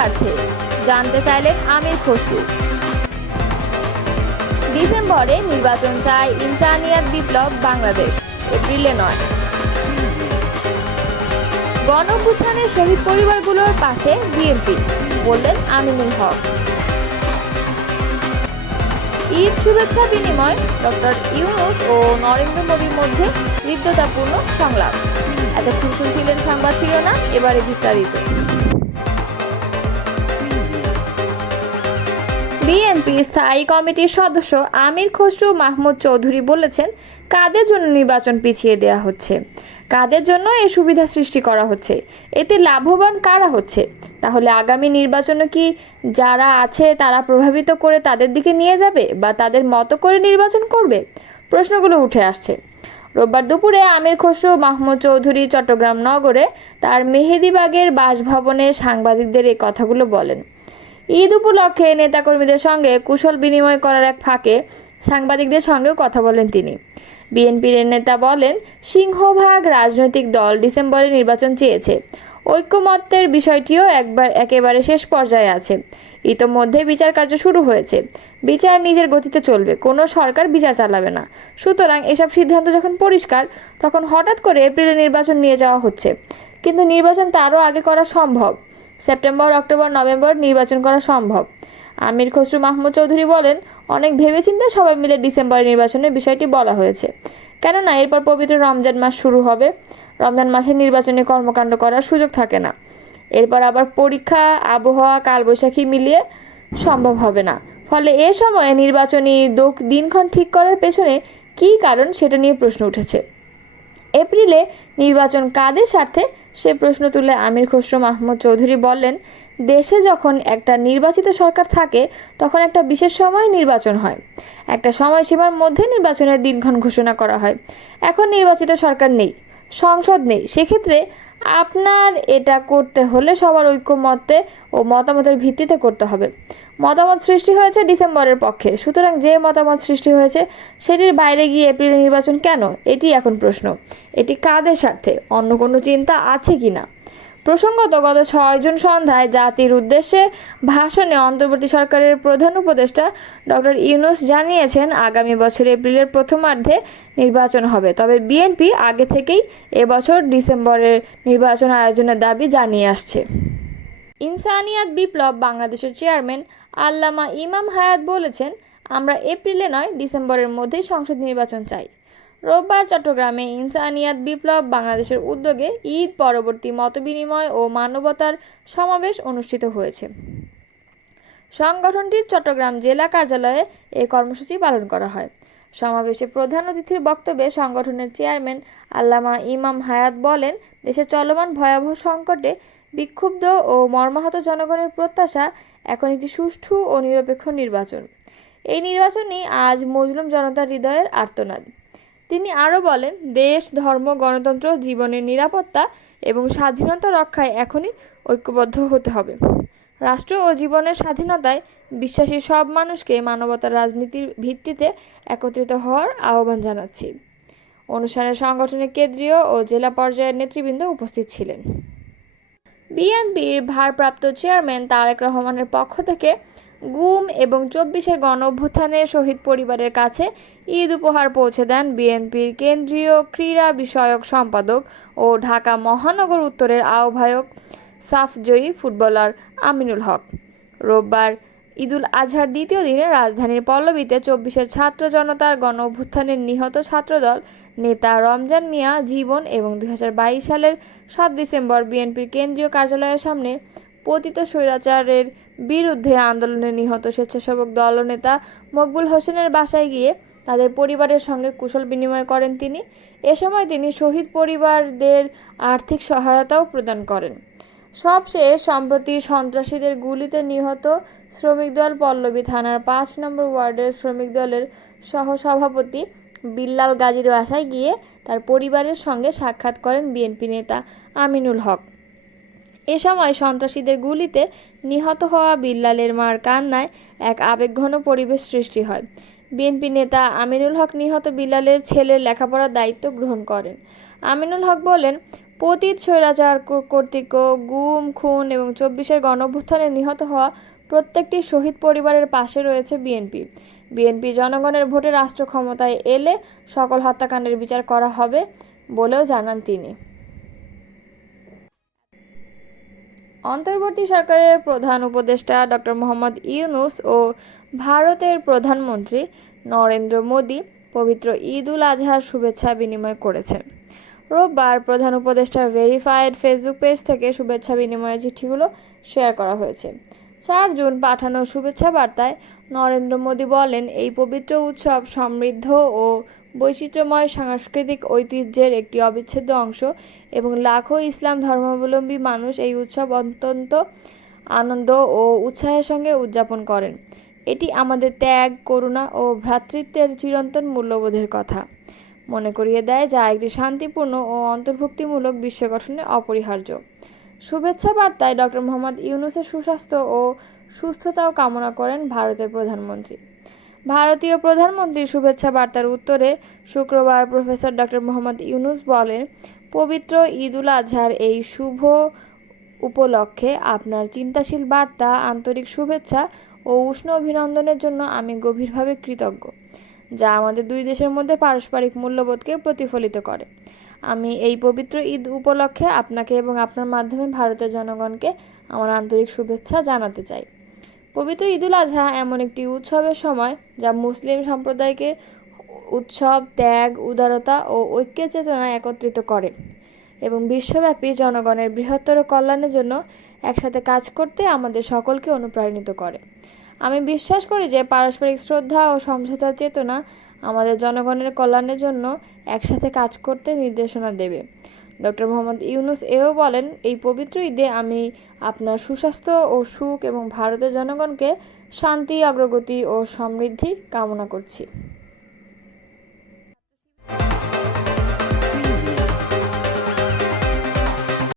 স্বার্থে জানতে চাইলেন আমির খসরু। ডিসেম্বরে নির্বাচন চায় ইনসানিয়াত বিপ্লব বাংলাদেশ, এপ্রিলে নয়। গণঅভ্যুত্থানের শহীদ পরিবারগুলোর পাশে বিএনপি, বললেন আমিনুল হক। ঈদ শুভেচ্ছা বিনিময়, ডক্টর ইউনূস ও নরেন্দ্র মোদীর মধ্যে হৃদ্যতাপূর্ণ সংলাপ। এতক্ষণ শুনছিলেন সংবাদ শিরোনাম, এবারে বিস্তারিত। বিএনপি স্থায়ী কমিটির সদস্য আমির খসরু মাহমুদ চৌধুরী বলেছেন, কাদের জন্য নির্বাচন পিছিয়ে দেওয়া হচ্ছে, কাদের জন্য এই সুবিধা সৃষ্টি করা হচ্ছে, এতে লাভবান কারা হচ্ছে, তাহলে আগামী নির্বাচনে কি যারা আছে তারা প্রভাবিত করে তাদের দিকে নিয়ে যাবে বা তাদের মতো করে নির্বাচন করবে? প্রশ্নগুলো উঠে আসছে। রোববার দুপুরে আমির খসরু মাহমুদ চৌধুরী চট্টগ্রাম নগরে তার মেহেদীবাগের বাসভবনে সাংবাদিকদের এই কথাগুলো বলেন। ঈদ উপলক্ষে নেতাকর্মীদের সঙ্গে কুশল বিনিময় করার এক ফাঁকে সাংবাদিকদের সঙ্গেও কথা বলেন তিনি। বিএনপির নেতা বলেন, সিংহভাগ রাজনৈতিক দল ডিসেম্বরে নির্বাচন চেয়েছে। ঐক্যমত্যের বিষয়টিও একেবারে শেষ পর্যায়ে আছে। ইতোমধ্যে বিচার কার্য শুরু হয়েছে। বিচার নিজের গতিতে চলবে, কোনো সরকার বিচার চালাবে না। সুতরাং এসব সিদ্ধান্ত যখন পরিষ্কার, তখন হঠাৎ করে এপ্রিলে নির্বাচন নিয়ে যাওয়া হচ্ছে। কিন্তু নির্বাচন তারও আগে করা সম্ভব। সেপ্টেম্বর, অক্টোবর, নভেম্বর নির্বাচন করা সম্ভব। আমির খসরু মাহমুদ চৌধুরী বলেন, অনেক ভেবেচিন্তে সবাই মিলে ডিসেম্বরে নির্বাচনের বিষয়টি বলা হয়েছে। কেননা এরপর পবিত্র রমজান মাস শুরু হবে। রমজান মাসে নির্বাচনী কর্মকাণ্ড করার সুযোগ থাকে না। এরপর আবার পরীক্ষা, আবহাওয়া, কালবৈশাখী মিলিয়ে সম্ভব হবে না। ফলে এ সময়ে নির্বাচনী দিনক্ষণ ঠিক করার পেছনে কী কারণ, সেটা নিয়ে প্রশ্ন উঠেছে। এপ্রিলে নির্বাচন কাদের স্বার্থে, সে প্রশ্ন তুলে আমির খসরু মাহমুদ চৌধুরী বললেন, দেশে যখন একটা নির্বাচিত সরকার থাকে তখন একটা বিশেষ সময়ে নির্বাচন হয়, একটা সময়সীমার মধ্যে নির্বাচনের দিনক্ষণ ঘোষণা করা হয়। এখন নির্বাচিত সরকার নেই, সংসদ নেই, সেক্ষেত্রে আপনার এটা করতে হলে সবার ঐক্যমত্যে ও মতামতের ভিত্তিতে করতে হবে। মতামত সৃষ্টি হয়েছে ডিসেম্বরের পক্ষে, সুতরাং যে মতামত সৃষ্টি হয়েছে সেটির বাইরে গিয়ে এপ্রিলে নির্বাচন কেন, এটি এখন প্রশ্ন। এটি কাদের স্বার্থে, অন্য কোনো চিন্তা আছে কি না? প্রসঙ্গত, গত 6 জুন সন্ধ্যায় জাতির উদ্দেশ্যে ভাষণে অন্তর্বর্তী সরকারের প্রধান উপদেষ্টা ডক্টর ইউনূস জানিয়েছেন, আগামী বছর এপ্রিলের প্রথমার্ধে নির্বাচন হবে। তবে বিএনপি আগে থেকেই এবছর ডিসেম্বরের নির্বাচন আয়োজনের দাবি জানিয়ে আসছে। ইনসানিয়াত বিপ্লব বাংলাদেশের চেয়ারম্যান আল্লামা ইমাম হায়াত বলেছেন, আমরা এপ্রিলে নয় ডিসেম্বরের মধ্যেই সংসদ নির্বাচন চাই। রোববার চট্টগ্রামে ইনসানিয়াত বিপ্লব বাংলাদেশের উদ্যোগে ঈদ পরবর্তী মতবিনিময় ও মানবতার সমাবেশ অনুষ্ঠিত হয়েছে। সংগঠনটির চট্টগ্রাম জেলা কার্যালয়ে এই কর্মসূচি পালন করা হয়। সমাবেশে প্রধান অতিথির বক্তব্যে সংগঠনের চেয়ারম্যান আল্লামা ইমাম হায়াত বলেন, দেশে চলমান ভয়াবহ সংকটে বিক্ষুব্ধ ও মর্মাহত জনগণের প্রত্যাশা এখন একটি সুষ্ঠু ও নিরপেক্ষ নির্বাচন। এই নির্বাচনই আজ মজলুম জনতার হৃদয়ের আর্তনাদ। তিনি আরও বলেন, দেশ, ধর্ম, গণতন্ত্র, জীবনের নিরাপত্তা এবং স্বাধীনতা রক্ষায় এখনই ঐক্যবদ্ধ হতে হবে। রাষ্ট্র ও জীবনের স্বাধীনতায় বিশ্বাসী সব মানুষকে মানবতার রাজনীতির ভিত্তিতে একত্রিত হওয়ার আহ্বান জানাচ্ছি। অনুষ্ঠানে সংগঠনের কেন্দ্রীয় ও জেলা পর্যায়ের নেতৃবৃন্দ উপস্থিত ছিলেন। বিএনপির ভারপ্রাপ্ত চেয়ারম্যান তারেক রহমানের পক্ষ থেকে গুম এবং 24-এর গণঅভ্যুত্থানের শহীদ পরিবারের কাছে ঈদ উপহার পৌঁছে দেন বিএনপির কেন্দ্রীয় ক্রীড়া বিষয়ক সম্পাদক ও ঢাকা মহানগর উত্তরের আহ্বায়ক সাফজয়ী ফুটবলার আমিনুল হক। রোববার ঈদুল আজহার দ্বিতীয় দিনে রাজধানীর পল্লবীতে 24-এর ছাত্র জনতার গণঅভ্যুত্থানের নিহত ছাত্রদল নেতা রমজান মিয়া জীবন এবং 2022 সালের 7 ডিসেম্বর বিএনপির কেন্দ্রীয় কার্যালয়ের সামনে পতিত স্বৈরাচারের বিরুদ্ধে আন্দোলনে নিহত স্বেচ্ছাসেবক দলনেতা মকবুল হোসেনের বাসায় গিয়ে তাদের পরিবারের সঙ্গে কুশল বিনিময় করেন তিনি। এ সময় তিনি শহীদ পরিবারদের আর্থিক সহায়তাও প্রদান করেন। সবশেষ সম্প্রতি সন্ত্রাসীদের গুলিতে নিহত শ্রমিক দল পল্লবী থানার 5 নম্বর ওয়ার্ডের শ্রমিক দলের সহসভাপতি বিল্লাল গাজীর বাসায় গিয়ে তার পরিবারের সঙ্গে সাক্ষাৎ করেন বিএনপি নেতা আমিনুল হক। এ সময় সন্ত্রাসীদের গুলিতে নিহত হওয়া বিল্লালের মার কান্নায় এক আবেগঘন পরিবেশ সৃষ্টি হয়। বিএনপি নেতা আমিনুল হক নিহত বিল্লালের ছেলের লেখাপড়ার দায়িত্ব গ্রহণ করেন। আমিনুল হক বলেন, পতিত স্বৈরাচার কর্তৃক গুম, খুন এবং 24-এর গণঅভ্যুত্থানে নিহত হওয়া প্রত্যেকটি শহীদ পরিবারের পাশে রয়েছে বিএনপি। বিএনপি জনগণের ভোটে রাষ্ট্র ক্ষমতায় এলে সকল হত্যাকাণ্ডের বিচার করা হবে বলেও জানান তিনি। অন্তর্বর্তী সরকারের প্রধান উপদেষ্টা ডক্টর মোহাম্মদ ইউনূস ও ভারতের প্রধানমন্ত্রী নরেন্দ্র মোদী পবিত্র ঈদ উল আজহার শুভেচ্ছা বিনিময় করেছেন। রোববার প্রধান উপদেষ্টার ভেরিফাইড ফেসবুক পেজ থেকে শুভেচ্ছা বিনিময়ের চিঠিগুলো শেয়ার করা হয়েছে। 4 জুন পাঠানো শুভেচ্ছা বার্তায় নরেন্দ্র মোদী বলেন, এই পবিত্র উৎসব সমৃদ্ধ ও বৈচিত্র্যময় সাংস্কৃতিক ঐতিহ্যের একটি অবিচ্ছেদ্য অংশ এবং লাখো ইসলাম ধর্মাবলম্বী মানুষ এই উৎসব অত্যন্ত আনন্দ ও উৎসাহের সঙ্গে উদযাপন করেন। এটি আমাদের ত্যাগ, করুণা ও ভ্রাতৃত্বের চিরন্তন মূল্যবোধের কথা মনে করিয়ে দেয়, যা একটি শান্তিপূর্ণ ও অন্তর্ভুক্তিমূলক বিশ্ব গঠনে অপরিহার্য। শুভেচ্ছা বার্তায় ডক্টর মোহাম্মদ ইউনূসের সুস্বাস্থ্য ও সুস্থতাও কামনা করেন ভারতের প্রধানমন্ত্রী। ভারতীয় প্রধানমন্ত্রীর শুভেচ্ছা বার্তার উত্তরে শুক্রবার প্রফেসর ডক্টর মোহাম্মদ ইউনূস বলেন, পবিত্র ঈদ উল আজহার এই শুভ উপলক্ষে আপনার চিন্তাশীল বার্তা, আন্তরিক শুভেচ্ছা ও উষ্ণ অভিনন্দনের জন্য আমি গভীরভাবে কৃতজ্ঞ, যা আমাদের দুই দেশের মধ্যে পারস্পরিক মূল্যবোধকে প্রতিফলিত করে। আমি এই পবিত্র ঈদ উপলক্ষে আপনাকে এবং আপনার মাধ্যমে ভারতের জনগণকে আমার আন্তরিক শুভেচ্ছা জানাতে চাই। পবিত্র ঈদ উল আজহা এমন একটি উৎসবের সময় যা মুসলিম সম্প্রদায়কে উৎসব, ত্যাগ, উদারতা ও ঐক্যের চেতনায় একত্রিত করে এবং বিশ্বব্যাপী জনগণের বৃহত্তর কল্যাণের জন্য একসাথে কাজ করতে আমাদের সকলকে অনুপ্রাণিত করে। আমি বিশ্বাস করি যে পারস্পরিক শ্রদ্ধা ও সমঝোতার চেতনা আমাদের জনগণের কল্যাণের জন্য একসাথে কাজ করতে নির্দেশনা দেবে। ডক্টর মোহাম্মদ ইউনূস এও বলেন, এই পবিত্র ঈদে আমি আপনার সুস্বাস্থ্য ও সুখ এবং ভারতের জনগণকে শান্তি, অগ্রগতি ও সমৃদ্ধি কামনা করছি।